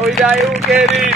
Avida Ukeri.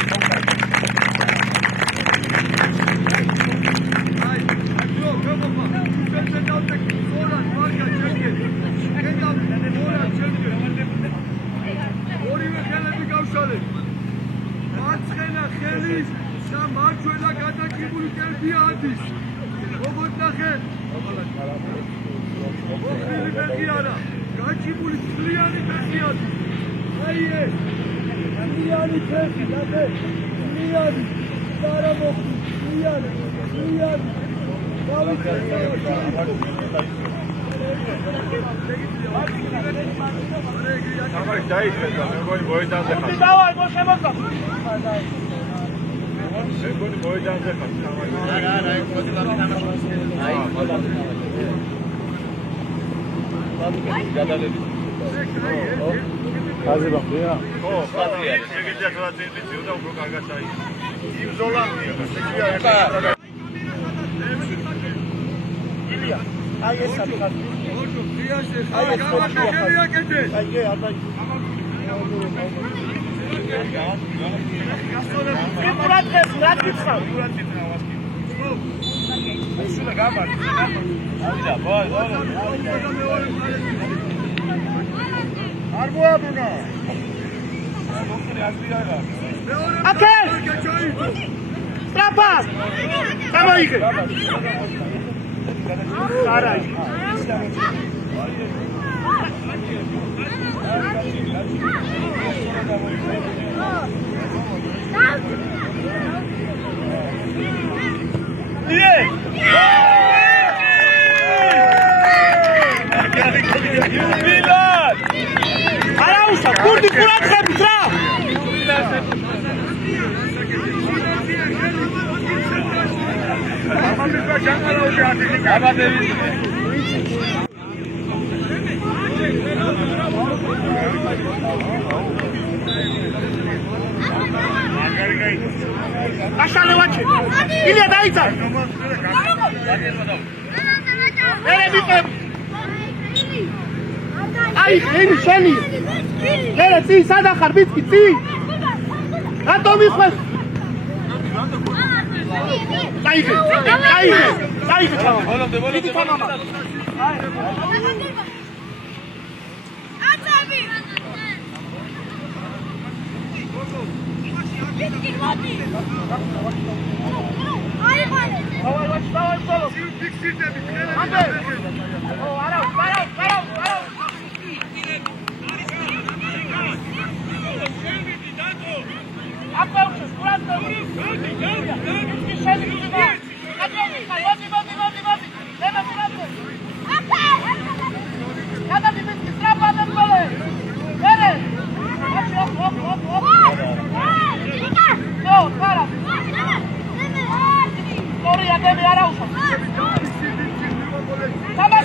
Vamos,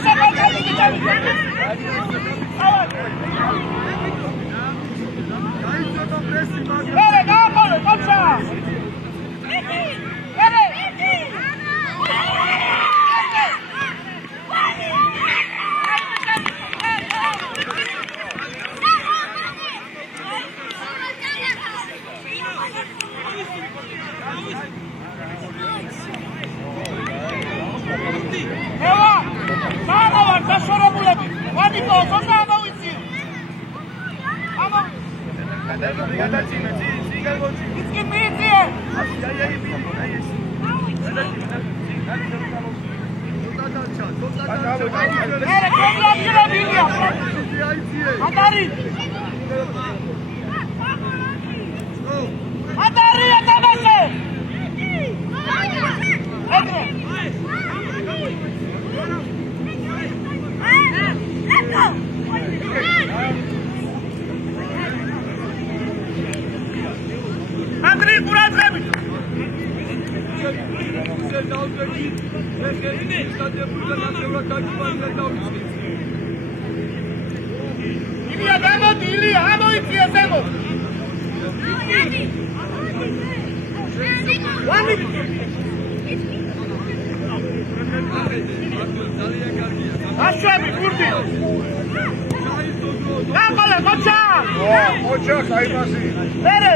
Concha! ოჩახ აიბასი. მერე.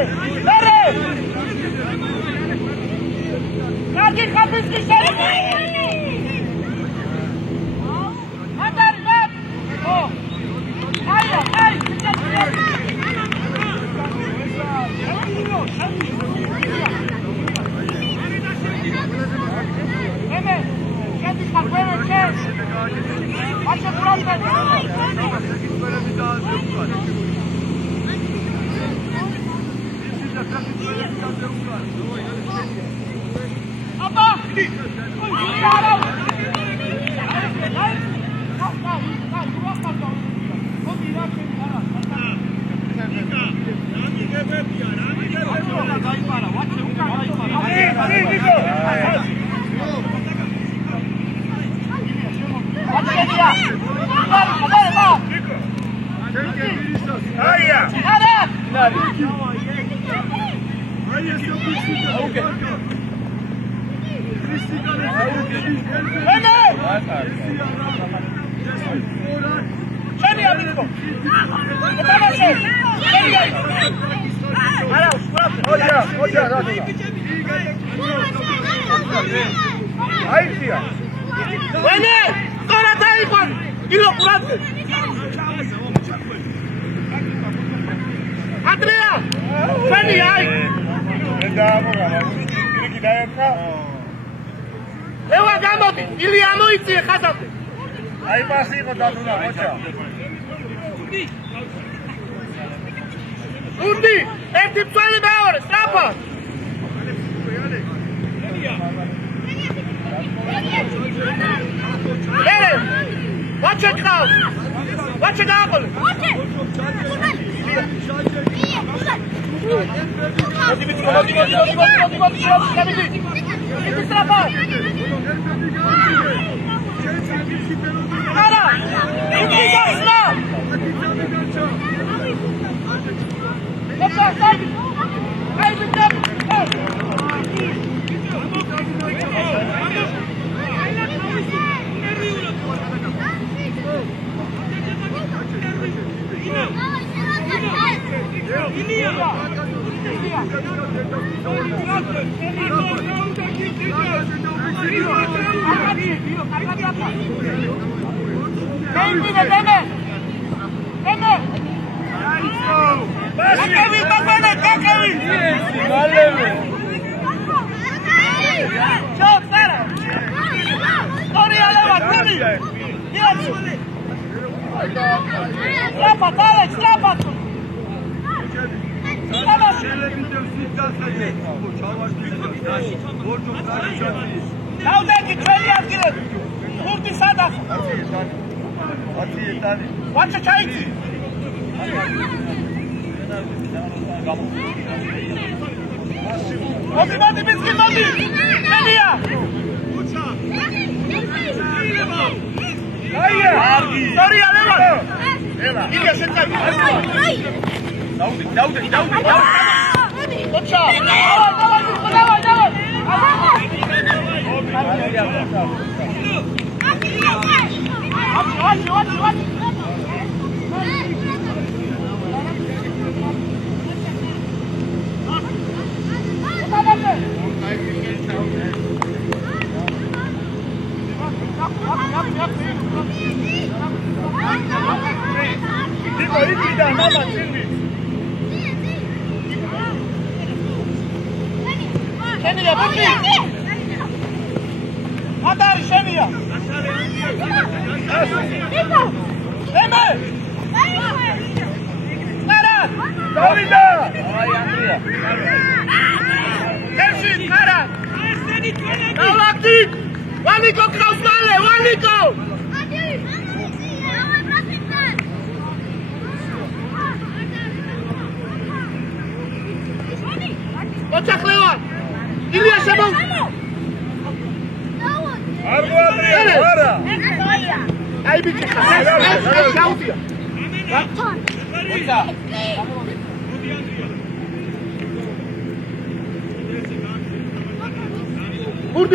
კარგი ხაფიცი შეიძლება. ატარი მაგ. ო. აი. Eme, γιατί θα φέρω τσες. Άσε πρώτα. Απα! Lewa gamoti, Ilya moitsi khasate. Ai pasi ko daduna ocha. Undi, erti psali meore, strapa. Ere, watch it now. Watch it now.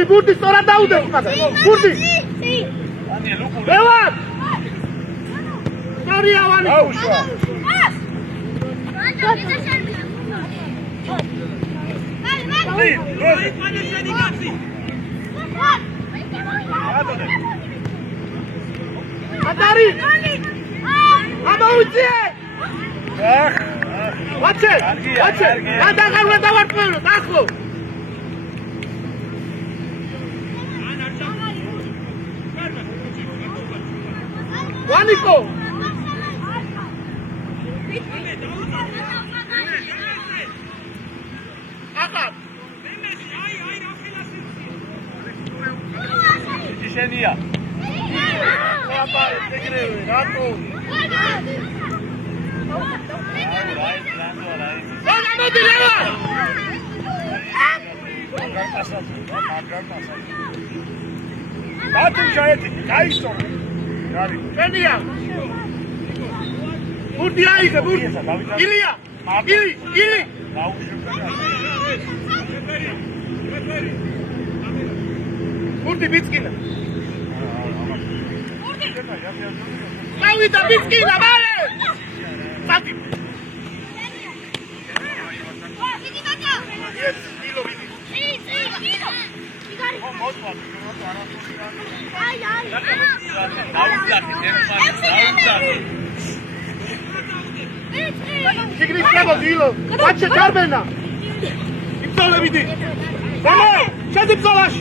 Burdi, sora daude. Burdi. Lewa. Sorry, Awani. Atari! Amautie! Watch it! Watch it! Waniko! Akat! Genia. Davida Biskina, vale! Fatti! Sigri prego dilo. Faccia Carmena. Ipsole vidi. Vamo, scedi Psolash.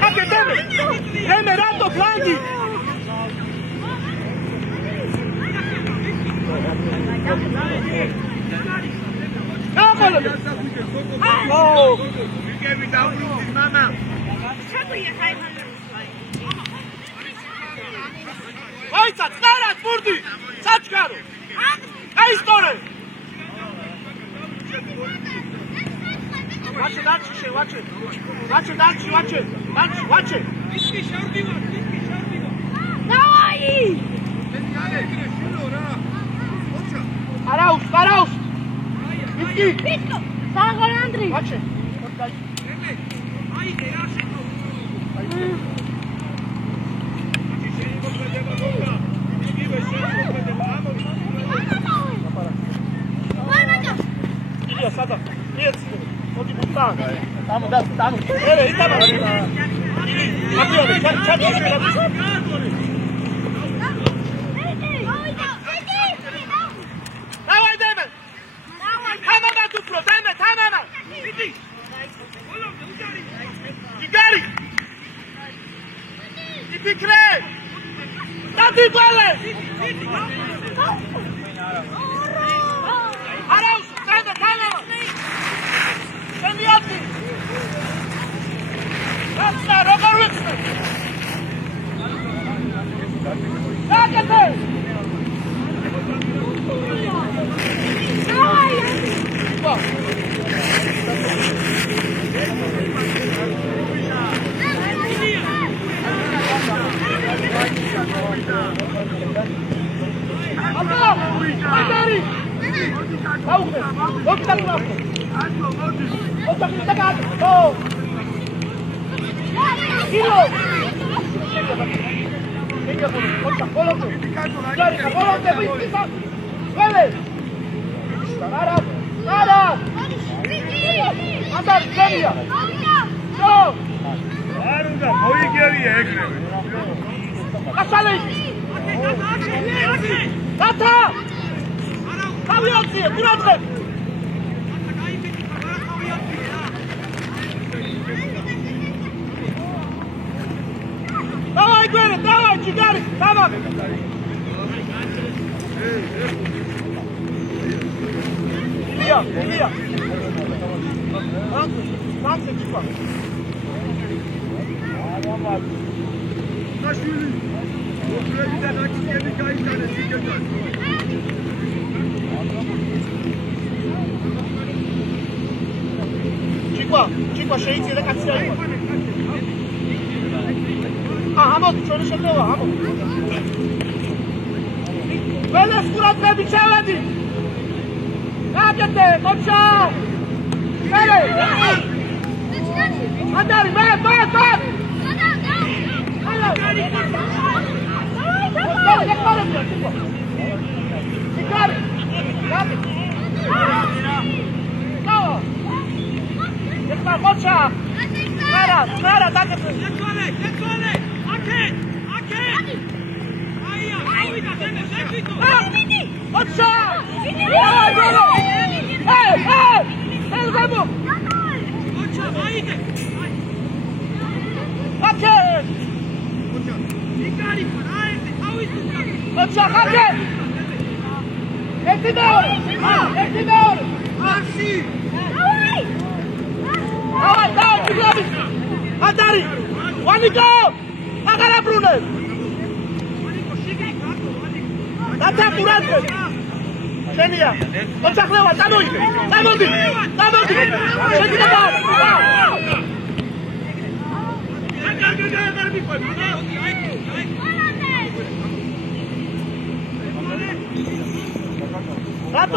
Anche Deme. Deme Rato Grandi. Oh. You gave me down with mama. Vajca, stara tvrdi! Sačkaru! Kaj istore! Vače, dači še, vače! Vače, dači, vače! Dači, vače! Davaj! Araus, Araus! Vitki! Vitko! Sagor Andri! Vače! Ajde, jaše to! Idio sada, nije odi butan. Tamo, da, tamo. Ere, i tamo. Napioli, čak ćeš mi napiši. Davaj, Deme! Tamama dupro, Deme, tamama! Igari! I ti krej! Dati bale! Araus, Deme, tamama! Sendijati! Rasta, Rogar Wixman! Čakajte! Давай, Гвене, давай, Чигари, давай! Илья, Илья! Санкция, Чипа! Нашили! Чипа, шеите, это как цель! Hamot, čo nešetľová, Hamot. Veľa skúrat treba byť čeledy. Nájdete, konča. Veľa. Andari, med.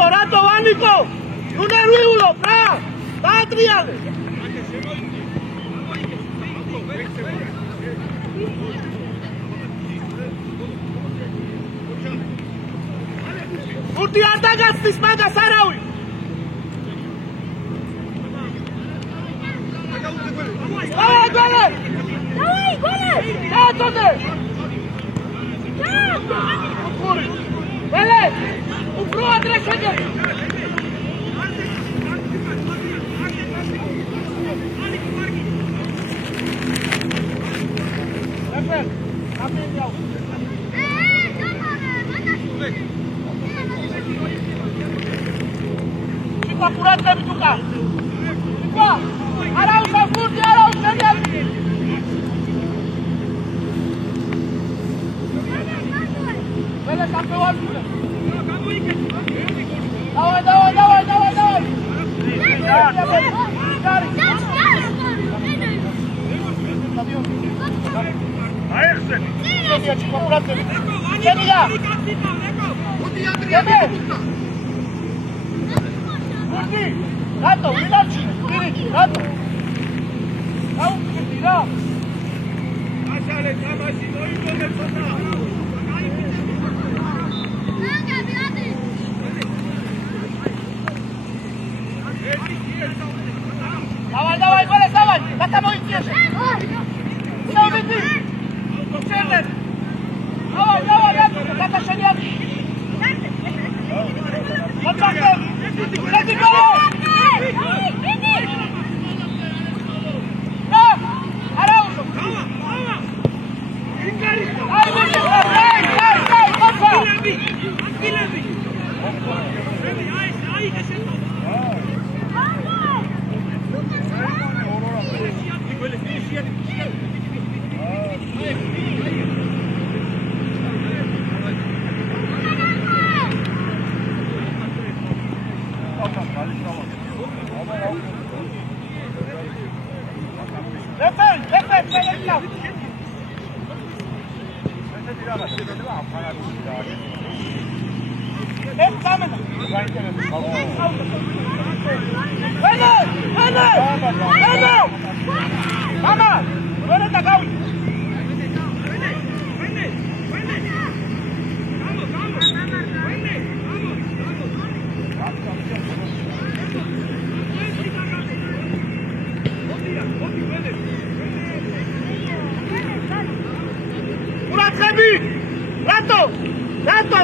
Rato, Vanico! Non è lui Patriale! Urti atagas magas araui! Gole! Vele! Ufru adresege! Efer, amen yau. Chico apurate bituka. Chico, arau safurti, arau serial. Vele campeón. Давай! Давай, вставай! Ката мой тише! Все, веди! Чернет! Давай, ката шаняк! Подчакай! Иди голову! Араузо! Ай, выше! Ай, папа!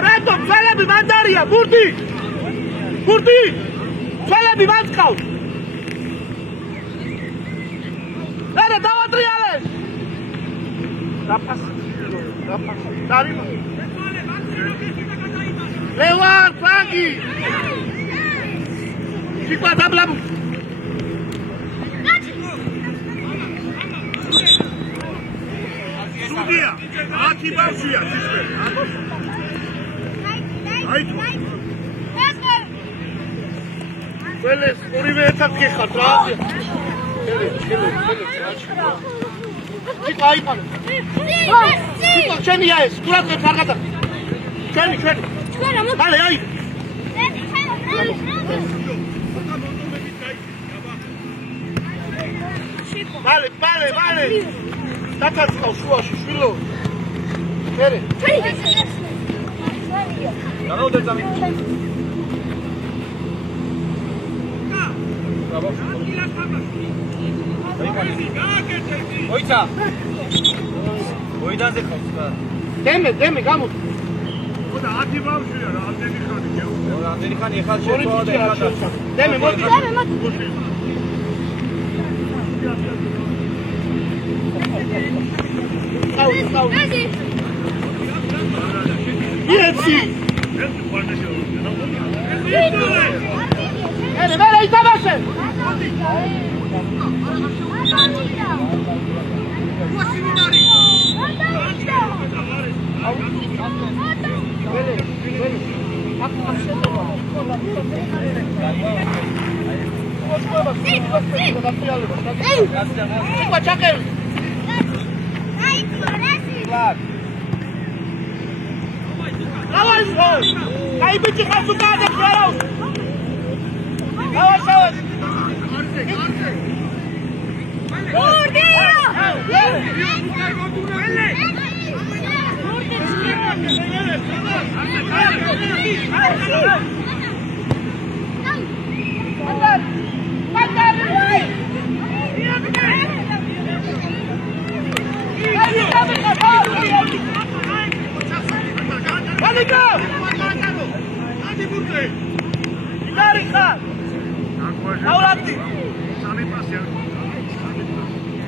Rato, φέλε μαντάρια, Μπουρτί, φέλε μαντσκάου. Έλε, τα βατριάλες. Ταρίμα. Λεβάρ, Φράγκη. Σήκω τα μπλα μου. Σουδία, άκη βάρσια, Veles, ორივე ერთად გეხართ რა. შენ. Ჩიკო აიყანე. ჩიკო, შენია ეს, გულაგებს არ გადაგ. შენი. ჩვენ ამ. ბალე, აი. ბალე. დაკაცკავ შუაში, შვილო. მერე. დემე გამო. ხოდა 10 ბავშვია რა, ამდენი ხანი გეუბნები. ამდენი ხანი ეხლა შევა და ეხლა დემე მოდი. აუ. იეცი. მერე იტაბაშე. Aí, bicho, faz o cara, Carol! Awas!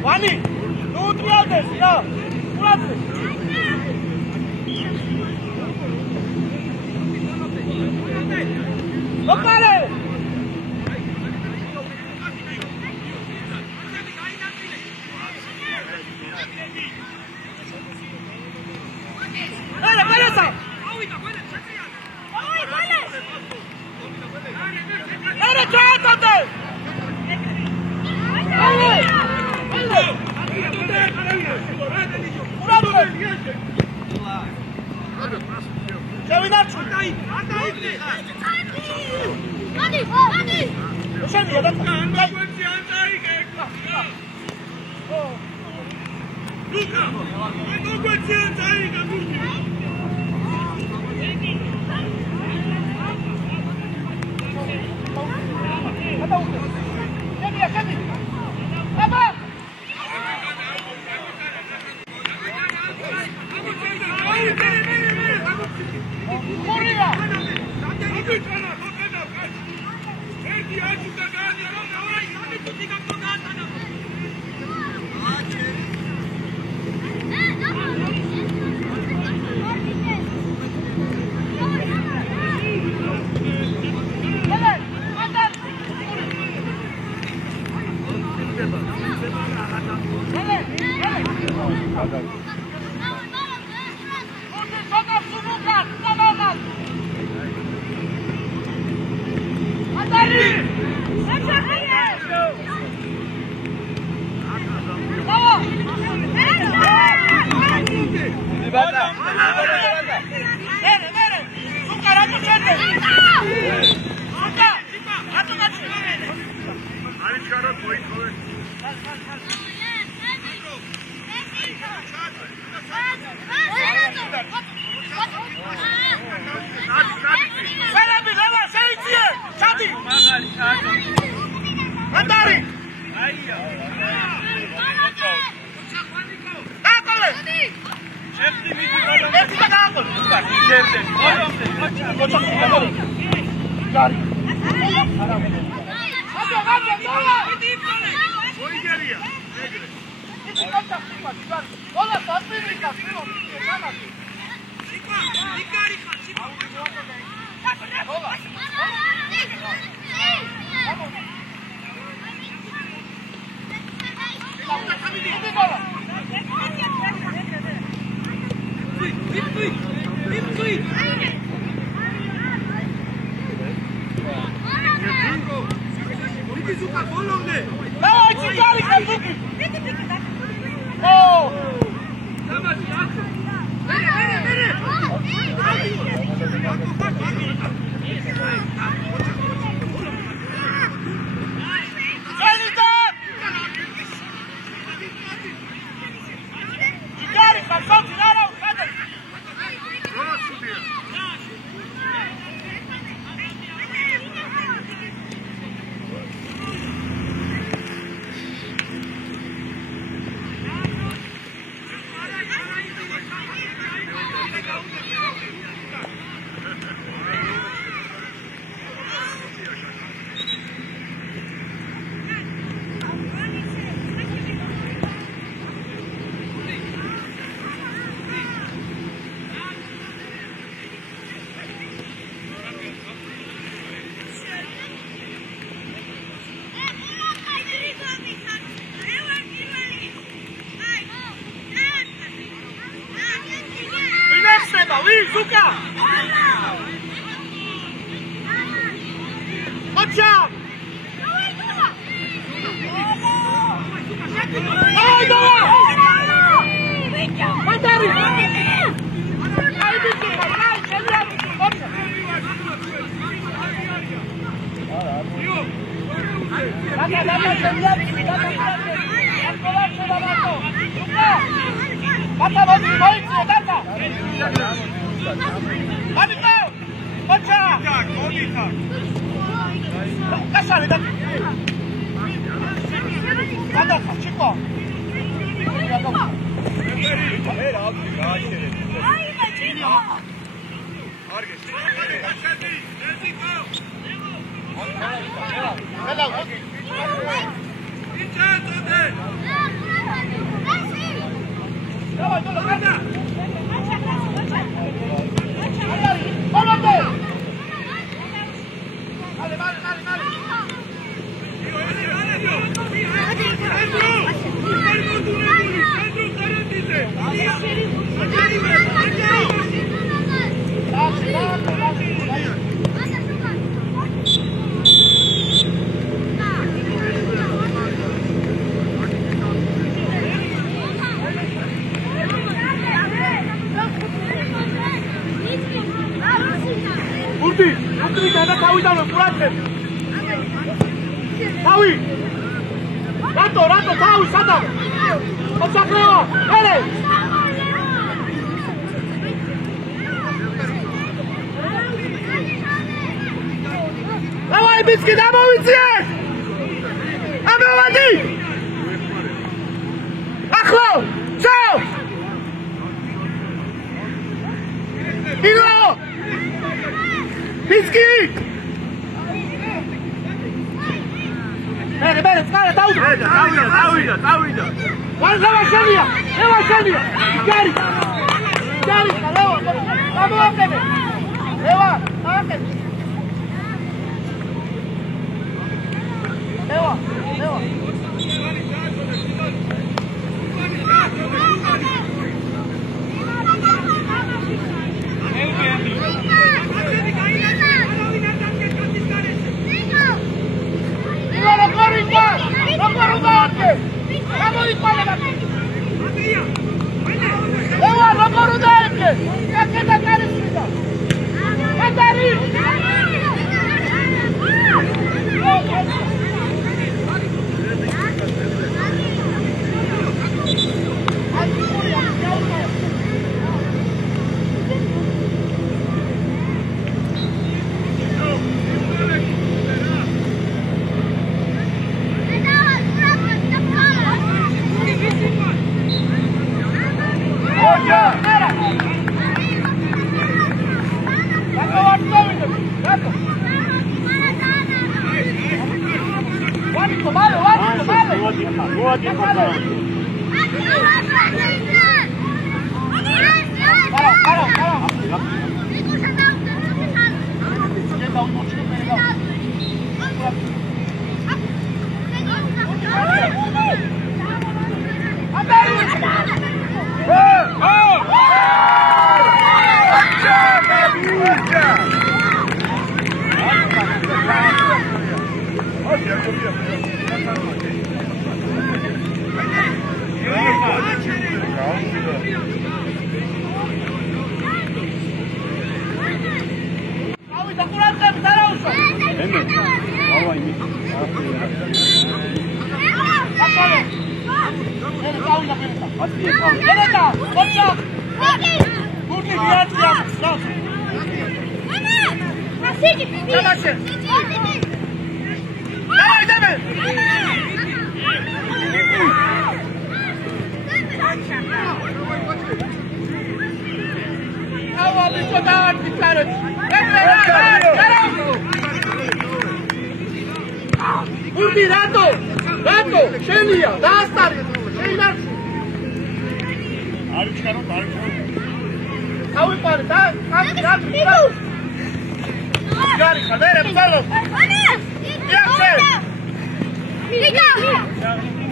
Vani, nu triades, ia, curate. Locale. Dale, peleza. Dale, trátate. ება ვის უკა ოჩა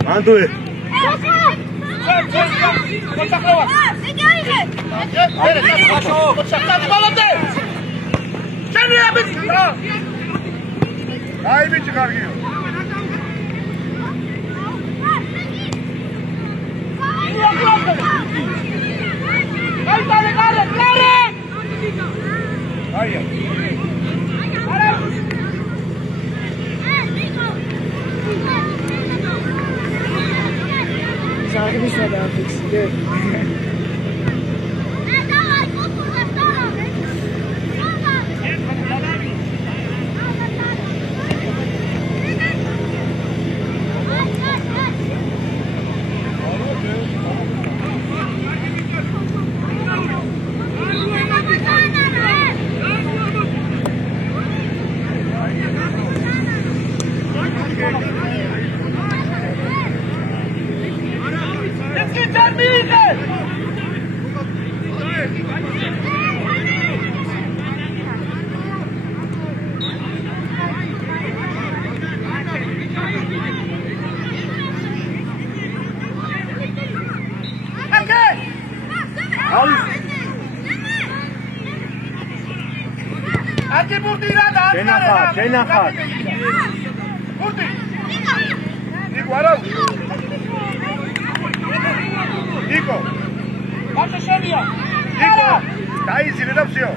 მანდარი აი ბიჭი კარგია. Aia. Sag mich mal da nichts. Genachar. Kurti. Nico, arau. Nico. Passe Xenia. Nico. Dai, si vede opzio.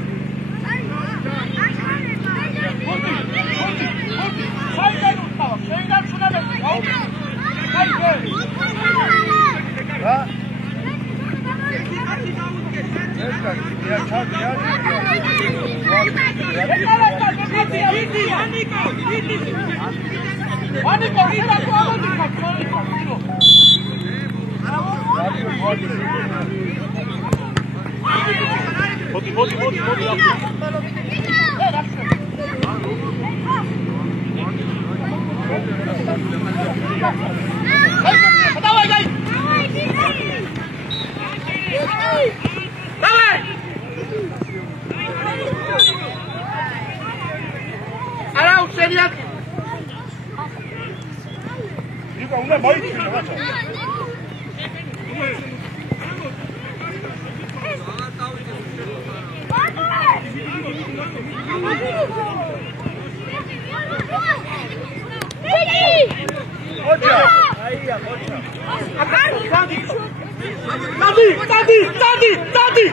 Kurti. Sai da Xenia şuna bak. Hayır. Ha? Ya çak ya. Nico, una boy que no gacha. Tadi.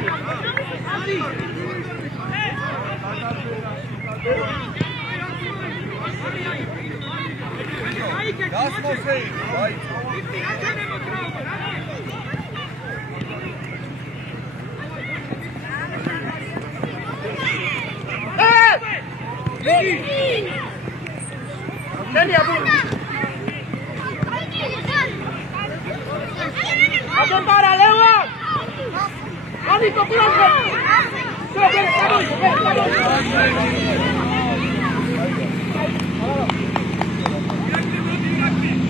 Das muss sein.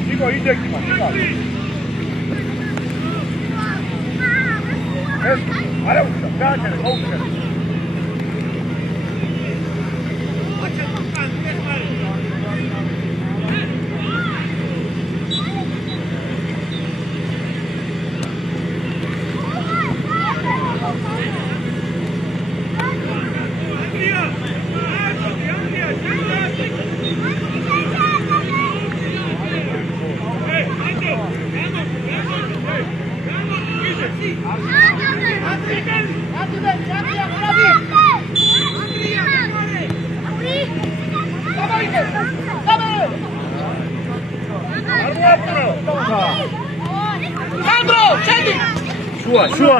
Nico, idzie klimat. Ale usta,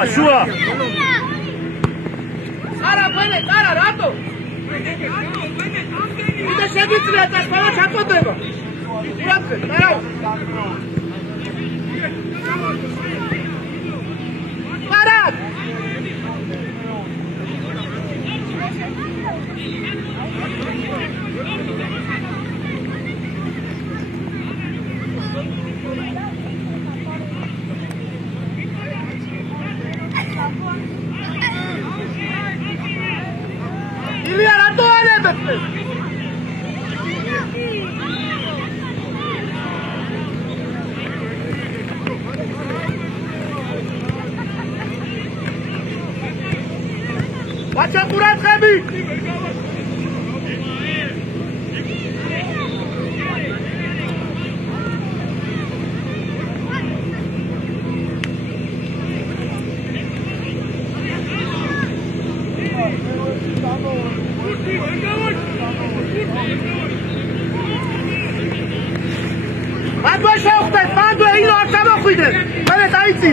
Shua. Sara, bene, Sara, rato. Ide შეგიძლია და ყველა ჩაწოდება. ურაცხე, დარავ. Sara! Ilya, rato ale აჩა ყურადღები. მანდ შევხვდეთ, მანდ ინო არ ჩამოხვიდეთ. მე დაიცი.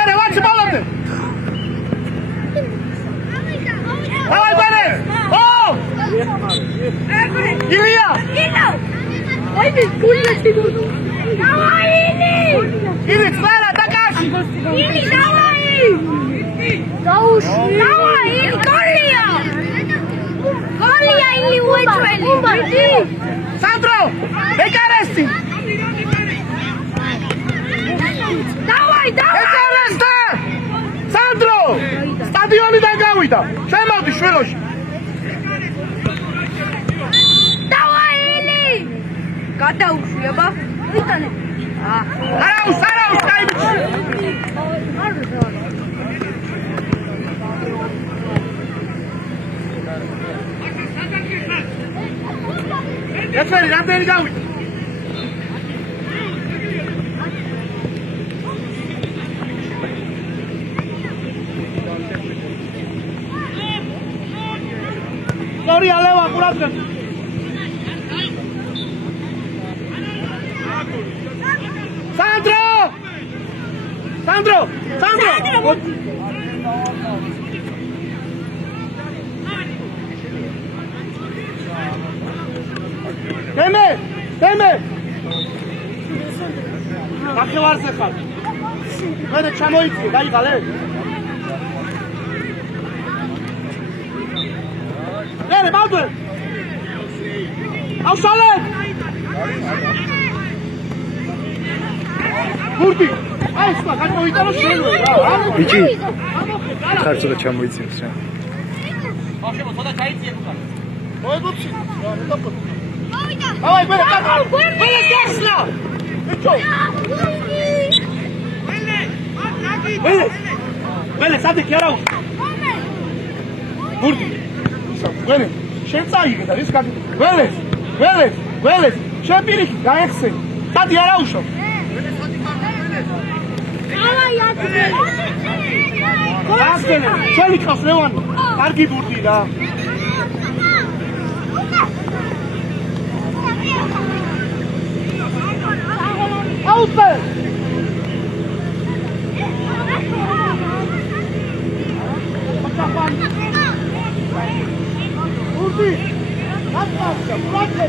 ere ვაჩი ბალობდე. დავაი ბარე. ო! ილია! ილია! აი მე გულში გულში. დავაი! ილი წველა დაკაში. ილი დავაი! დაუშვი. დავაი! გოლია! გოლია ილი უეჭველი. სანდრო! ეკარესტი! დავაი! ეკარესტი! სანდრო! სტადიონიდან გავიდა. შემოვდი შვილოში. დავაი ილი! გადაუშვი აბა. ვიტანე. არაუს, კაიბიჩი. ეცერი რამდენი გავიდა? სორია ლევა ყურადღები. Sandro! Sandro! Sandro! Deme! Deme! ნახევარზე ხარ. მე ჩამოიწი, გაიღალე. ერე, ბალდე! ავშალე! გურდი! აი სხვა, გადმოვიდა რომ შეიძლება. ბიჭი, ხარცოდა ჩამოიწიოს რა. ახლა მოხდა ჩაიწიე უკან. მოეგუცი. მოვიდა. აი, მე გასლა. ბიჭო. მე სადი კი არა. გურდი. მე შენ წაიგდა ის კაცი. მე შეპირიქი გაეხსე. სადი არა უშო. დავაი აკეთე. გასკენე, ჩვენი ხავს ლევანი. კარგი ბურთი რა. აუტე! ბურთი! გასკა, ბურთი!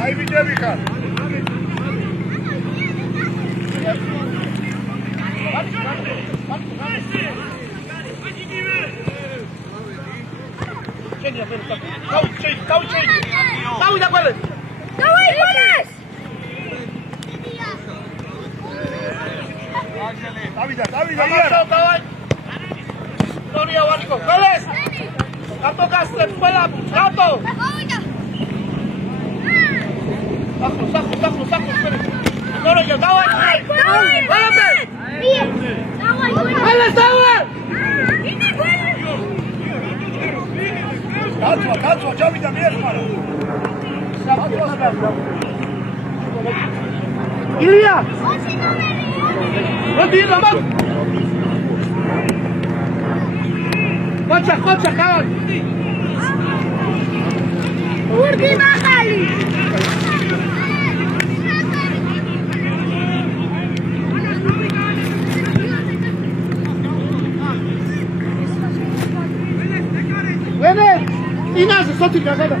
აი ვიდები ხარ. Κάτω, τζάμιτα μία φορά. Ηλία! Ό,τι είναι, μάλλον. Κότσα, κάτω. Ουρδί μαχάλι. დინაზე სოთი გაგადა.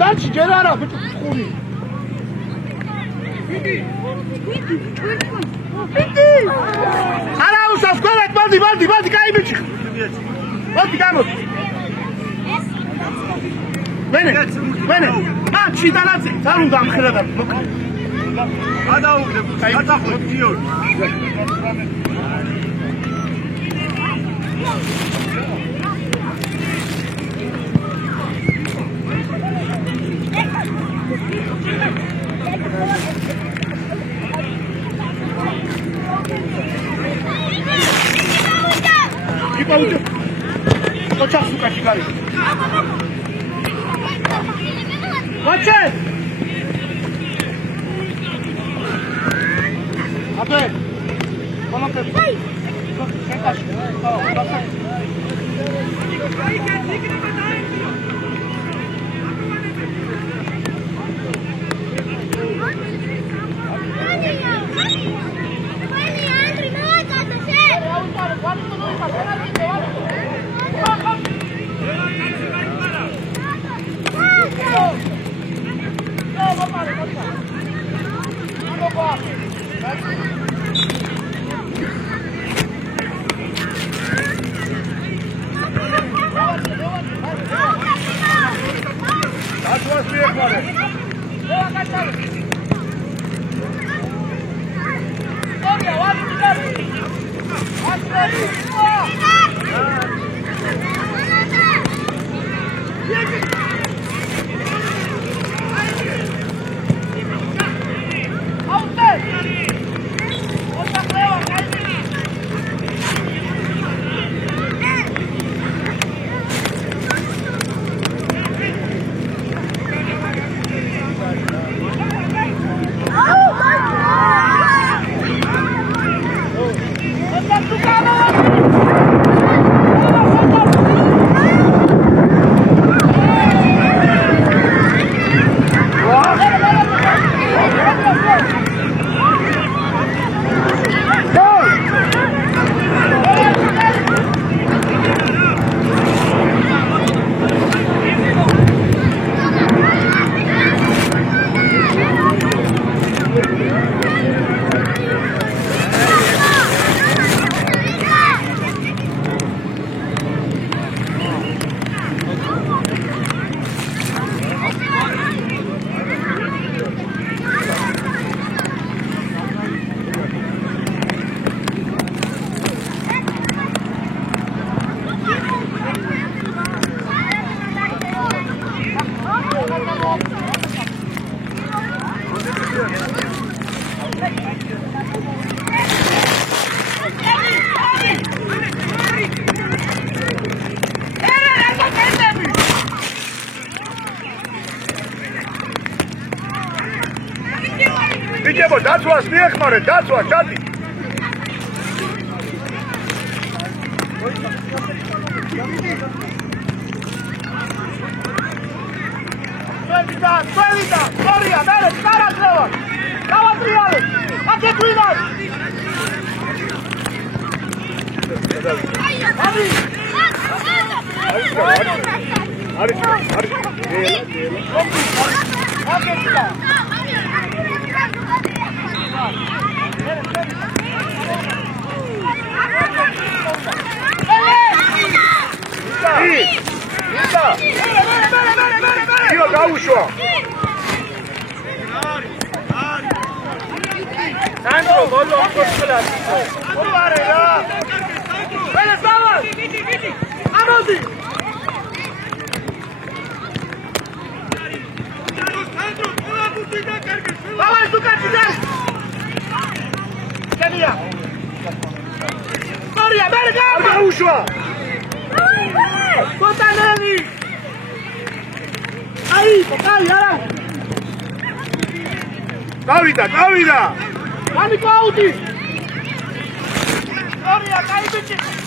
დარჩი, ჯერ არა, ბიჭო, ხური. ბიჭი. არა უსავს, გოლეთ, ბალდი, კაი ბიჭი. მოდი გამოდი. ვენე. მან ჩიტანაცი, არ უნდა ამხელადარ. გადაუგდებ, გადახოთ გიორ. იპაუჯო. ოჩახ სუკაში გარი. ვაჩე! აბე! მომაკე. შეკაში. ბიჭებო, დაცვას მიეხმარეთ, დაცვა, ჩატი. Ყველიდა, სორია, მერე, კარაძლევა. გავატრიალე. აკეთ ვინარ. იო გაუშვა. სანდრო ბოლო ოქროთლად. ოპარე რა. ვერე სავა. ამოდი. დავай სუკაში დარ. კენია. სორია, მერე გაუშვა. Botanelli! Ahí, total, ara! Davida! Vamos, Claudi! Gloria, cai, bicho!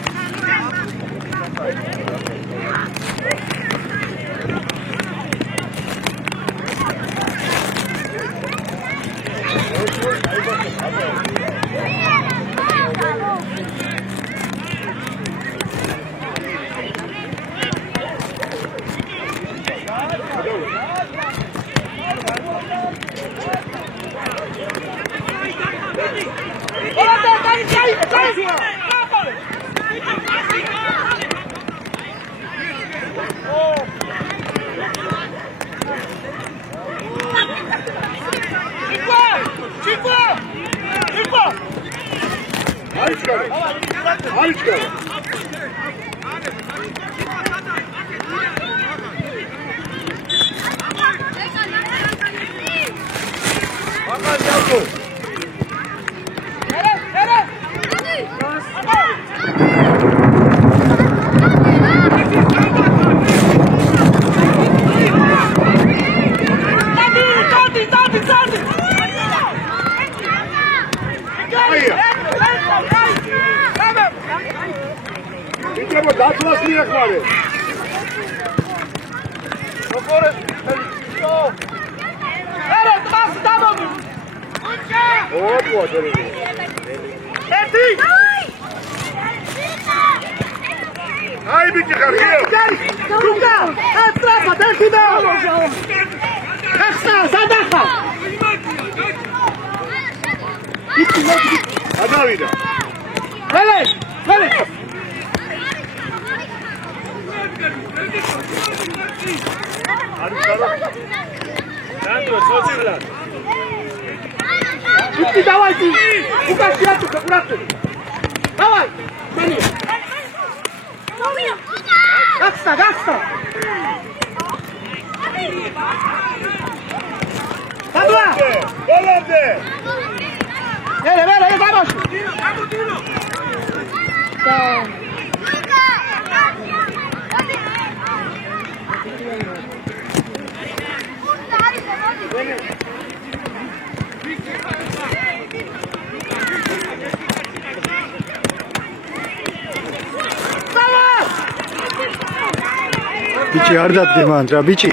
Bici ar datti mangia, bici.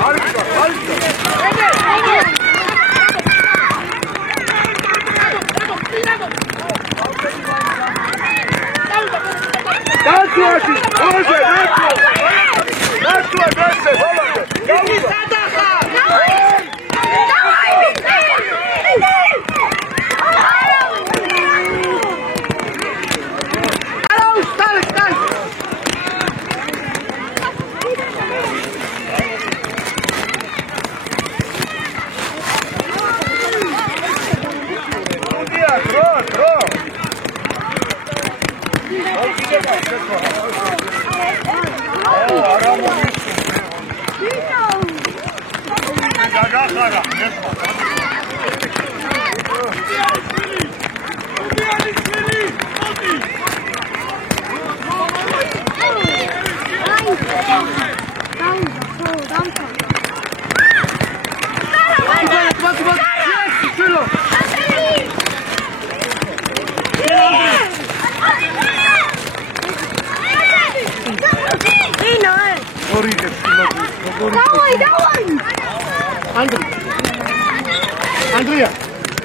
Harika, harika.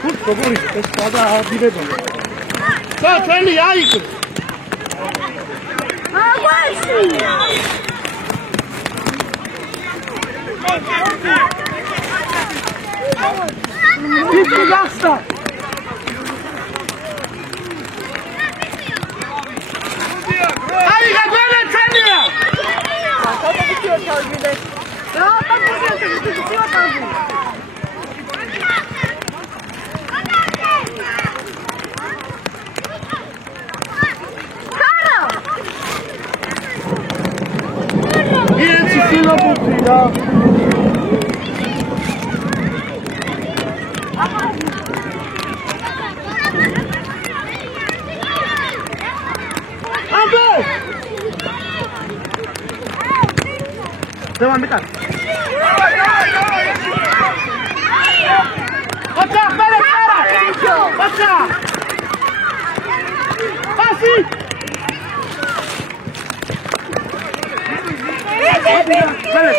Put როგორი ეს სადა აღიდება. და ჩვენი აიგო. აგვაში. Bitti gasta. აიგა გვერდ ჩვენია. რა პატარა შეიძლება გავიგე. Ieci filoputri, da. Ande! Devam et. Ocha, para. Ocha. Pasi. Vale.